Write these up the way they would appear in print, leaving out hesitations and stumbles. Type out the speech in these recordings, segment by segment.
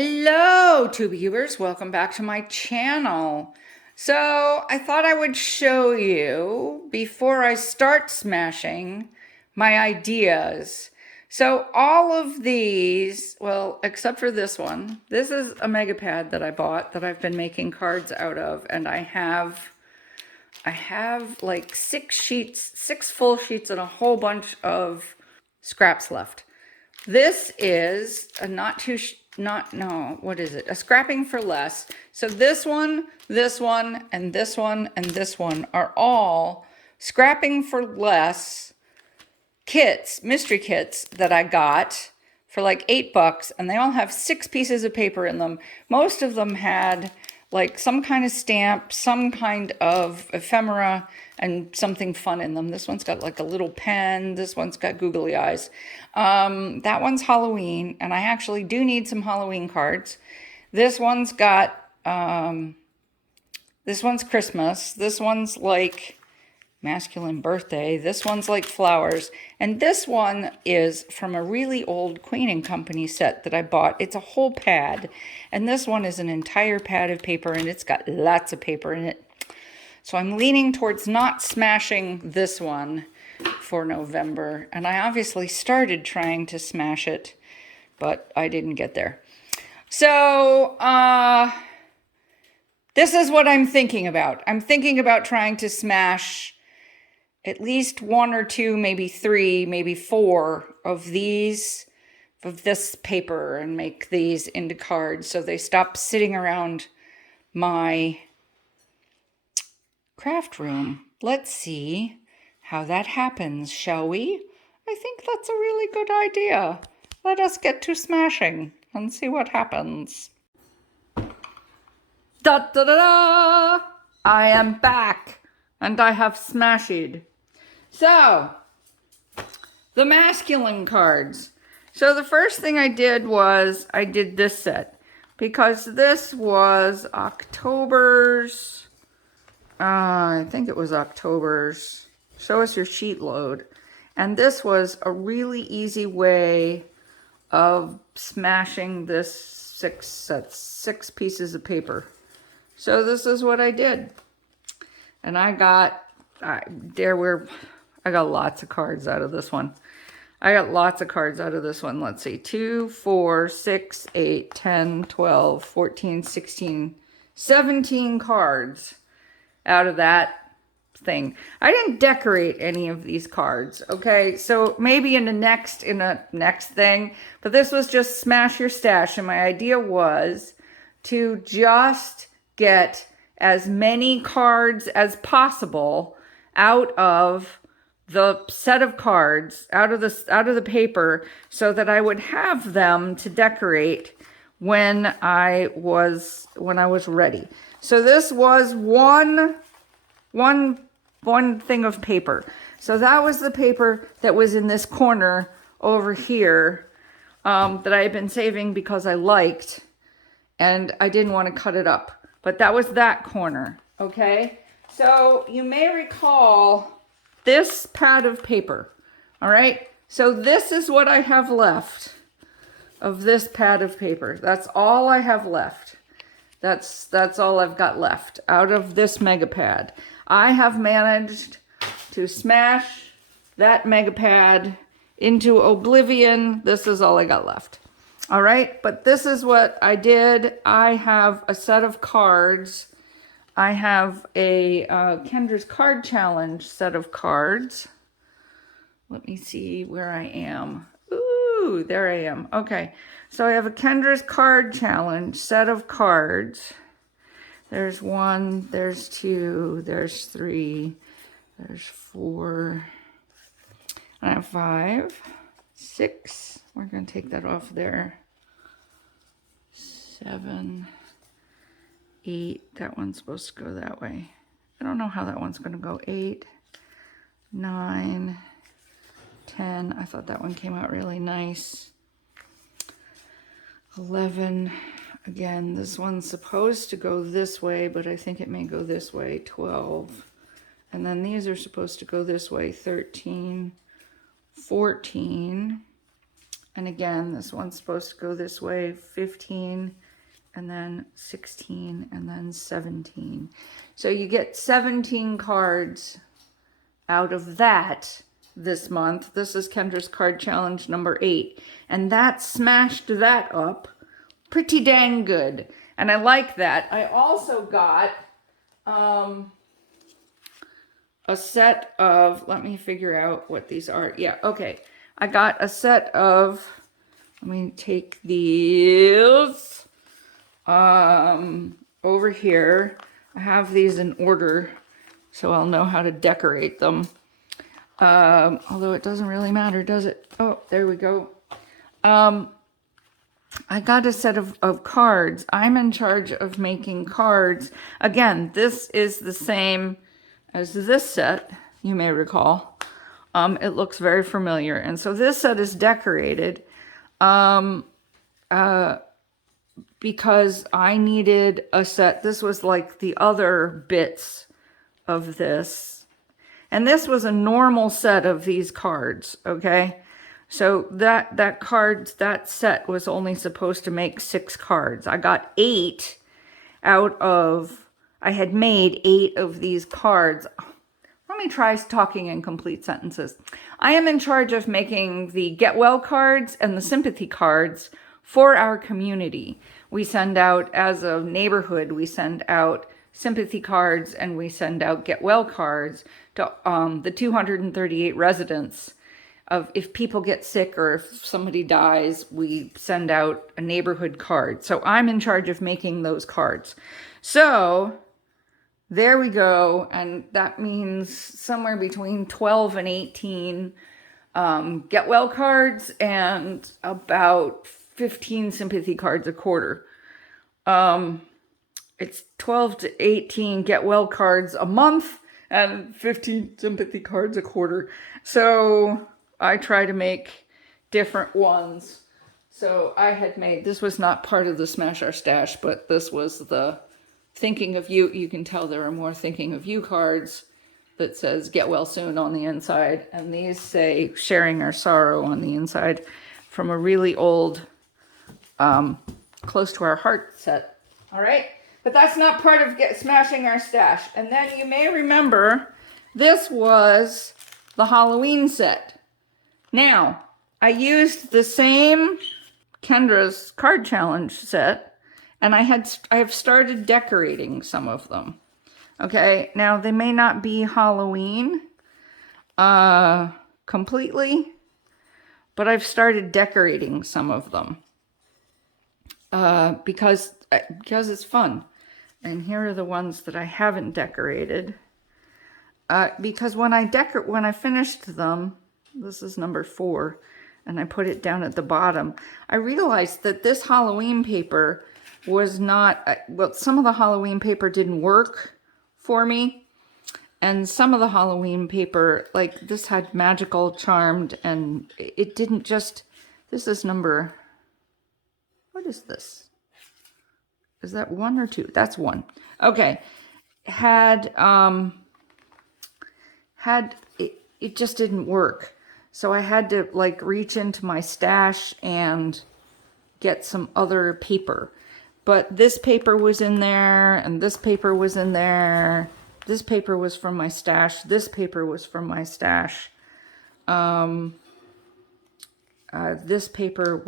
Hello, TubeCubers. Welcome back to my channel. So I thought I would show you, before I start smashing, my ideas. So all of these, well, except for this one, this is a mega pad that I bought that I've been making cards out of, and I have like 6 full sheets and a whole bunch of scraps left. This is a a scrapping for less. So this one, and this one, and this one are all scrapping for less kits, mystery kits that I got for like $8, and they all have 6 pieces of paper in them. Most of them had like some kind of stamp, some kind of ephemera, and something fun in them. This one's got like a little pen. This one's got googly eyes. That one's Halloween, and I actually do need some Halloween cards. This one's got, this one's Christmas. This one's like masculine birthday. This one's like flowers. And this one is from a really old Queen & Company set that I bought. It's a whole pad. And this one is an entire pad of paper, and it's got lots of paper in it. So I'm leaning towards not smashing this one for November. And I obviously started trying to smash it, but I didn't get there. So, this is what I'm thinking about. I'm thinking about trying to smash at least 1 or 2, maybe 3, maybe 4 of this paper and make these into cards so they stop sitting around my craft room. Let's see how that happens, shall we? I think that's a really good idea. Let us get to smashing and see what happens. Da da da da! I am back, and I have smashed. So, the masculine cards. So the first thing I did was I did this set, because this was October's, I think it was October's, show us your sheet load. And this was a really easy way of smashing this 6 pieces of paper. So this is what I did. And I got lots of cards out of this one. Let's see, 2, 4, 6, 8, 10, 12, 14, 16, 17 cards out of that thing. I didn't decorate any of these cards, okay? So maybe in a next thing, but this was just smash your stash, and my idea was to just get as many cards as possible out of the set of cards, out of the paper, so that I would have them to decorate when I was ready. So this was one thing of paper. So that was the paper that was in this corner over here, that I had been saving because I liked, and I didn't want to cut it up. But that was that corner, okay? So you may recall this pad of paper, all right? So this is what I have left of this pad of paper. That's all I have left. That's all I've got left out of this mega pad. I have managed to smash that mega pad into oblivion. This is all I got left. All right, but this is what I did. I have a set of cards. I have a Kendra's Card Challenge set of cards. Let me see where I am. Ooh, there I am. Okay, so I have a Kendra's Card Challenge set of cards. There's 1, there's 2, there's 3, there's 4, I have 5, 6. We're going to take that off there. 7, 8. That one's supposed to go that way. I don't know how that one's going to go. 8, 9, 10. I thought that one came out really nice. 11. Again, this one's supposed to go this way, but I think it may go this way. 12. And then these are supposed to go this way. 13, 14. And again, this one's supposed to go this way, 15, and then 16, and then 17. So you get 17 cards out of that this month. This is Kendra's card challenge number 8. And that smashed that up pretty dang good. And I like that. I also got a set of, let me figure out what these are. Yeah, okay. I got a set of, let me take these over here. I have these in order so I'll know how to decorate them. Although it doesn't really matter, does it? Oh, there we go. I got a set of cards. I'm in charge of making cards. Again, this is the same as this set, you may recall. It looks very familiar. And so this set is decorated because I needed a set. This was like the other bits of this. And this was a normal set of these cards, okay? So that set was only supposed to make 6 cards. I got 8 out of, I had made 8 of these cards. Let me try talking in complete sentences. I am in charge of making the Get Well cards and the sympathy cards for our community. We send out, as a neighborhood, we send out sympathy cards and we send out Get Well cards to the 238 residents. Of if people get sick or if somebody dies, we send out a neighborhood card. So I'm in charge of making those cards. So there we go. And that means somewhere between 12 and 18 Get Well cards and about 15 sympathy cards a quarter. It's 12 to 18 Get Well cards a month and 15 sympathy cards a quarter. So I try to make different ones. So I had made, this was not part of the Smash Our Stash, but this was the Thinking of You. You can tell there are more Thinking of You cards that says Get Well Soon on the inside. And these say Sharing Our Sorrow on the inside from a really old, Close to Our Heart set. All right. But that's not part of Smashing Our Stash. And then you may remember this was the Halloween set. Now, I used the same Kendra's card challenge set, and I have started decorating some of them. Okay, now they may not be Halloween completely, but I've started decorating some of them because it's fun. And here are the ones that I haven't decorated. Because when I finished them, this is number 4, and I put it down at the bottom, I realized that this Halloween paper was not, well, some of the Halloween paper didn't work for me, and some of the Halloween paper, like this had magical charmed, and it didn't just, this is number, what is this? Is that 1 or 2? That's 1. Okay. It just didn't work. So I had to like reach into my stash and get some other paper. But this paper was in there, and this paper was in there. This paper was from my stash. This paper was from my stash. This paper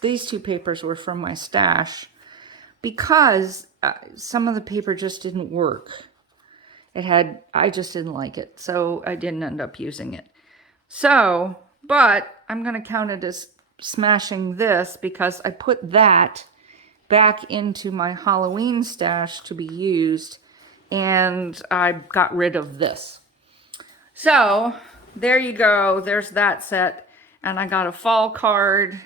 these 2 papers were from my stash because some of the paper just didn't work. I just didn't like it, so I didn't end up using it. So, but I'm going to count it as smashing this because I put that back into my Halloween stash to be used, and I got rid of this. So, there you go. There's that set, and I got a fall card.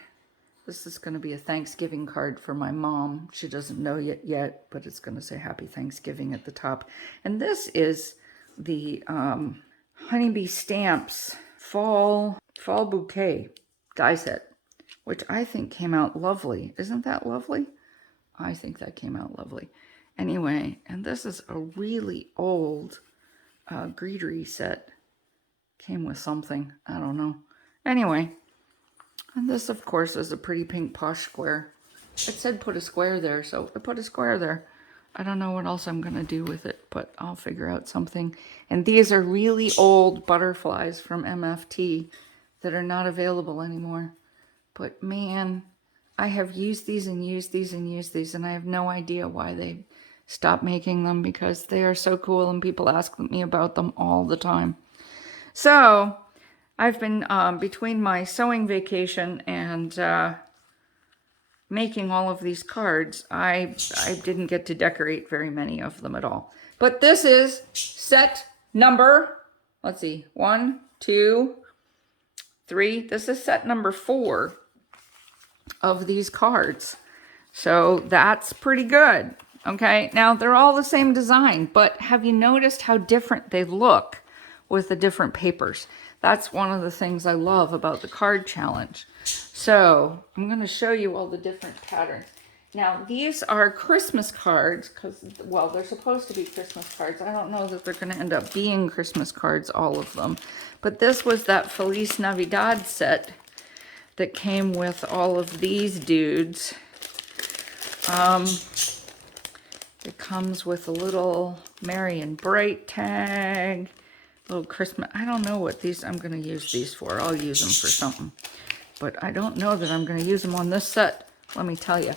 This is going to be a Thanksgiving card for my mom. She doesn't know it yet, but it's going to say Happy Thanksgiving at the top. And this is the Honeybee Stamps Fall Bouquet die set, which I think came out lovely. Isn't that lovely? I think that came out lovely. Anyway, and this is a really old Greetery set. Came with something. I don't know. Anyway. And this, of course, is a pretty pink posh square. It said put a square there, so I put a square there. I don't know what else I'm going to do with it, but I'll figure out something. And these are really old butterflies from MFT that are not available anymore. But man, I have used these and used these and used these, and I have no idea why they stopped making them, because they are so cool and people ask me about them all the time. So I've been, between my sewing vacation and making all of these cards, I didn't get to decorate very many of them at all. But this is set number, let's see, 1, 2, 3. This is set number 4 of these cards. So that's pretty good. Okay, now they're all the same design, but have you noticed how different they look with the different papers? That's one of the things I love about the card challenge. So I'm going to show you all the different patterns. Now these are Christmas cards because, well, they're supposed to be Christmas cards. I don't know that they're going to end up being Christmas cards, all of them. But this was that Feliz Navidad set that came with all of these dudes. It comes with a little Merry and Bright tag, little Christmas. I don't know what these, I'm going to use these for. I'll use them for something. But I don't know that I'm going to use them on this set, let me tell you.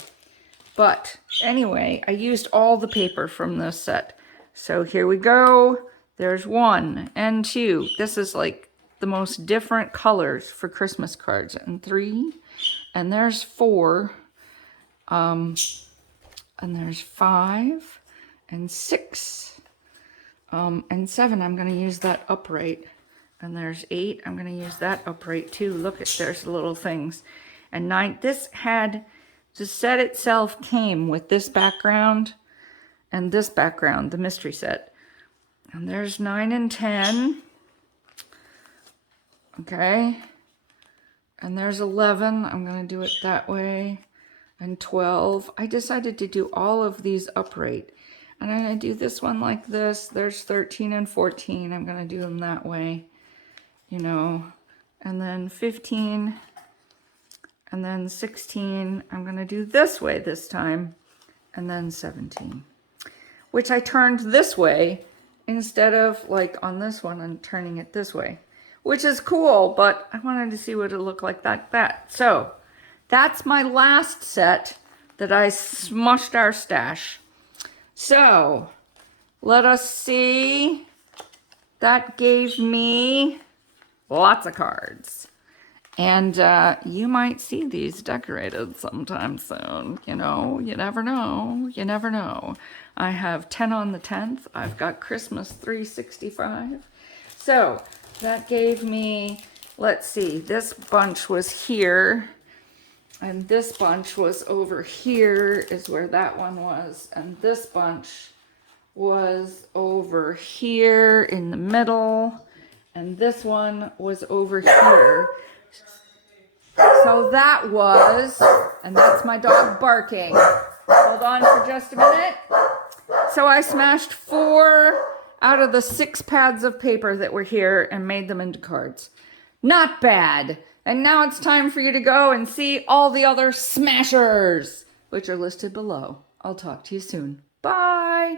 But anyway, I used all the paper from this set. So here we go. There's 1 and 2. This is like the most different colors for Christmas cards. And 3. And there's 4. And there's 5. And 6. And 7. I'm going to use that upright. And there's 8. I'm going to use that upright too. Look at, there's little things. And 9. This had, the set itself came with this background and this background, the mystery set. And there's 9 and 10. Okay. And there's 11. I'm going to do it that way. And 12. I decided to do all of these upright. And I'm going to do this one like this. There's 13 and 14. I'm going to do them that way. You know, and then 15, and then 16, I'm going to do this way this time, and then 17, which I turned this way instead of like on this one and turning it this way, which is cool, but I wanted to see what it looked like that. So that's my last set that I smushed our stash. So let us see. That gave me lots of cards. And you might see these decorated sometime soon. You know, you never know. You never know. I have 10 on the 10th. I've got Christmas 365. So that gave me, let's see, this bunch was here. And this bunch was over here is where that one was. And this bunch was over here in the middle. And this one was over here. So that was, and that's my dog barking. Hold on for just a minute. So I smashed 4 out of the 6 pads of paper that were here and made them into cards. Not bad. And now it's time for you to go and see all the other smashers, which are listed below. I'll talk to you soon. Bye.